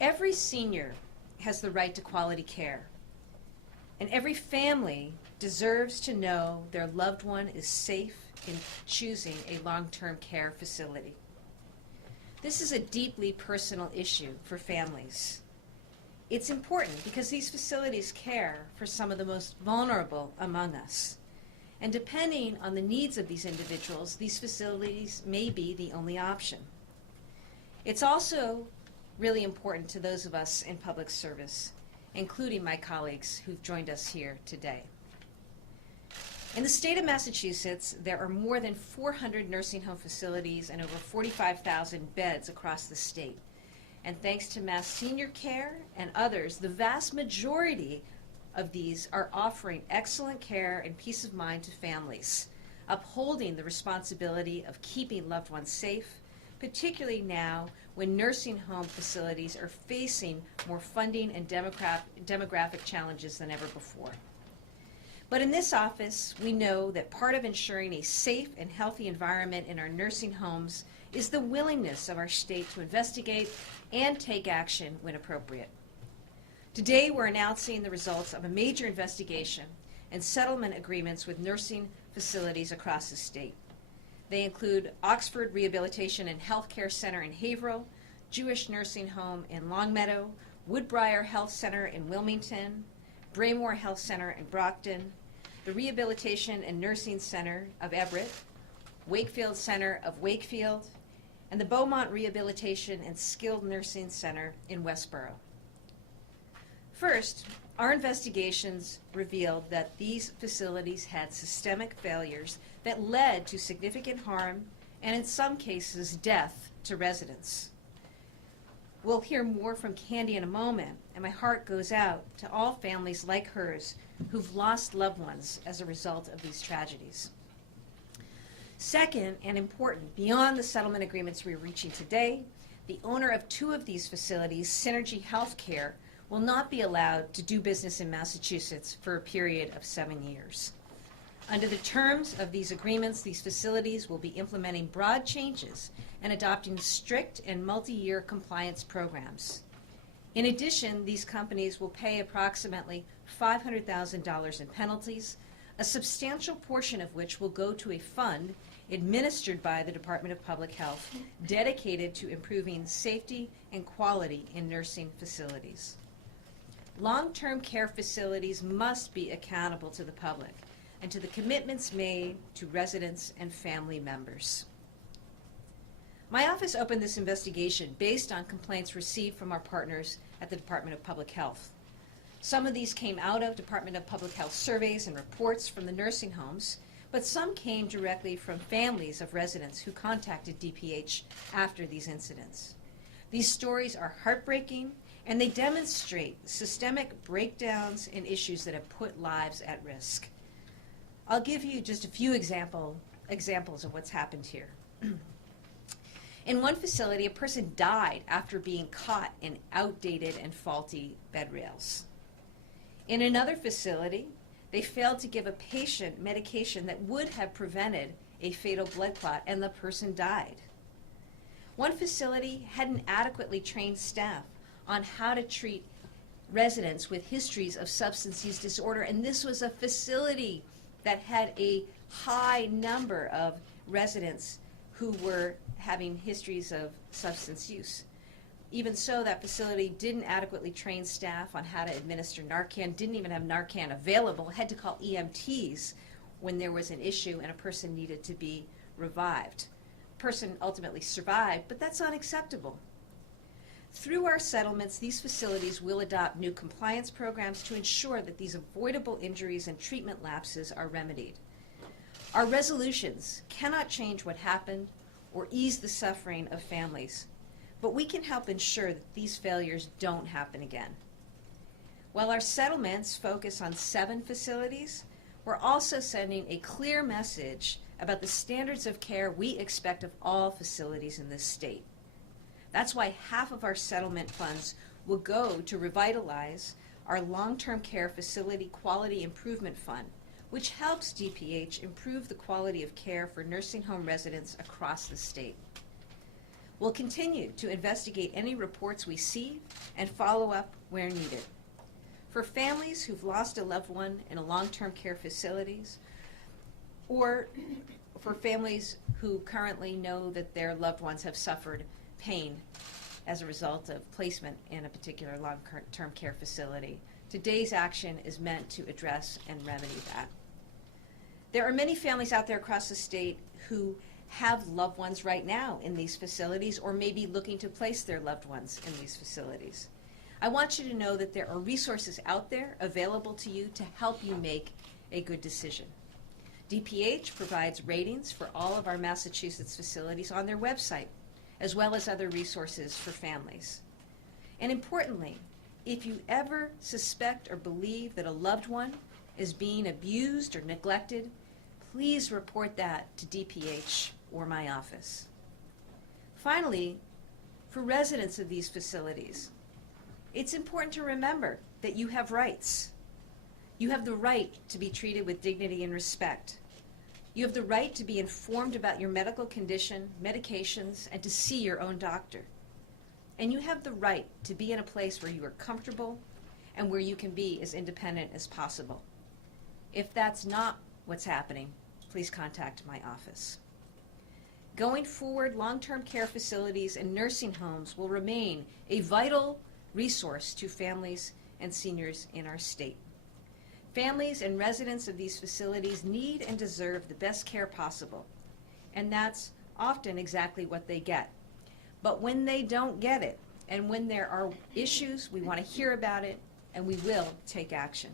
Every senior has the right to quality care, and every family deserves to know their loved one is safe in choosing a long-term care facility. This is a deeply personal issue for families. It's important because these facilities care for some of the most vulnerable among us. And depending on the needs of these individuals, these facilities may be the only option. It's also really important to those of us in public service, including my colleagues who've joined us here today. In the state of Massachusetts, there are more than 400 nursing home facilities and over 45,000 beds across the state. And thanks to Mass Senior Care and others, the vast majority of these are offering excellent care and peace of mind to families, upholding the responsibility of keeping loved ones safe, particularly now when nursing home facilities are facing more funding and demographic challenges than ever before. But in this office, we know that part of ensuring a safe and healthy environment in our nursing homes is the willingness of our state to investigate and take action when appropriate. Today, we're announcing the results of a major investigation and settlement agreements with nursing facilities across the state. They include Oxford Rehabilitation and Healthcare Center in Haverhill, Jewish Nursing Home in Longmeadow, Woodbriar Health Center in Wilmington, Braemore Health Center in Brockton, the Rehabilitation and Nursing Center of Everett, Wakefield Center of Wakefield, and the Beaumont Rehabilitation and Skilled Nursing Center in Westboro. First, our investigations revealed that these facilities had systemic failures that led to significant harm and, in some cases, death to residents. We'll hear more from Candy in a moment, and my heart goes out to all families like hers who've lost loved ones as a result of these tragedies. Second, and important, beyond the settlement agreements we're reaching today, the owner of two of these facilities, Synergy Healthcare, will not be allowed to do business in Massachusetts for a period of 7 years. Under the terms of these agreements, these facilities will be implementing broad changes and adopting strict and multi-year compliance programs. In addition, these companies will pay approximately $500,000 in penalties, a substantial portion of which will go to a fund administered by the Department of Public Health dedicated to improving safety and quality in nursing facilities. Long-term care facilities must be accountable to the public and to the commitments made to residents and family members. My office opened this investigation based on complaints received from our partners at the Department of Public Health. Some of these came out of Department of Public Health surveys and reports from the nursing homes, but some came directly from families of residents who contacted DPH after these incidents. These stories are heartbreaking, and they demonstrate systemic breakdowns and issues that have put lives at risk. I'll give you just a few examples of what's happened here. In one facility, a person died after being caught in outdated and faulty bed rails. In another facility, they failed to give a patient medication that would have prevented a fatal blood clot, and the person died. One facility hadn't adequately trained staff on how to treat residents with histories of substance use disorder, and this was a facility that had a high number of residents who were having histories of substance use. Even so, that facility didn't adequately train staff on how to administer Narcan, didn't even have Narcan available, had to call EMTs when there was an issue and a person needed to be revived. The person ultimately survived, but that's unacceptable. Through our settlements, these facilities will adopt new compliance programs to ensure that these avoidable injuries and treatment lapses are remedied. Our resolutions cannot change what happened or ease the suffering of families, but we can help ensure that these failures don't happen again. While our settlements focus on 7 facilities, we're also sending a clear message about the standards of care we expect of all facilities in this state. That's why half of our settlement funds will go to revitalize our long-term care facility quality improvement fund, which helps DPH improve the quality of care for nursing home residents across the state. We'll continue to investigate any reports we see and follow up where needed. For families who've lost a loved one in a long-term care facilities, or for families who currently know that their loved ones have suffered pain as a result of placement in a particular long-term care facility, today's action is meant to address and remedy that. There are many families out there across the state who have loved ones right now in these facilities or may be looking to place their loved ones in these facilities. I want you to know that there are resources out there available to you to help you make a good decision. DPH provides ratings for all of our Massachusetts facilities on their website, as well as other resources for families. And importantly, if you ever suspect or believe that a loved one is being abused or neglected, please report that to DPH or my office. Finally, for residents of these facilities, it's important to remember that you have rights. You have the right to be treated with dignity and respect. You have the right to be informed about your medical condition, medications, and to see your own doctor. And you have the right to be in a place where you are comfortable and where you can be as independent as possible. If that's not what's happening, please contact my office. Going forward, long-term care facilities and nursing homes will remain a vital resource to families and seniors in our state. Families and residents of these facilities need and deserve the best care possible, and that's often exactly what they get. But when they don't get it, and when there are issues, we want to hear about it, and we will take action.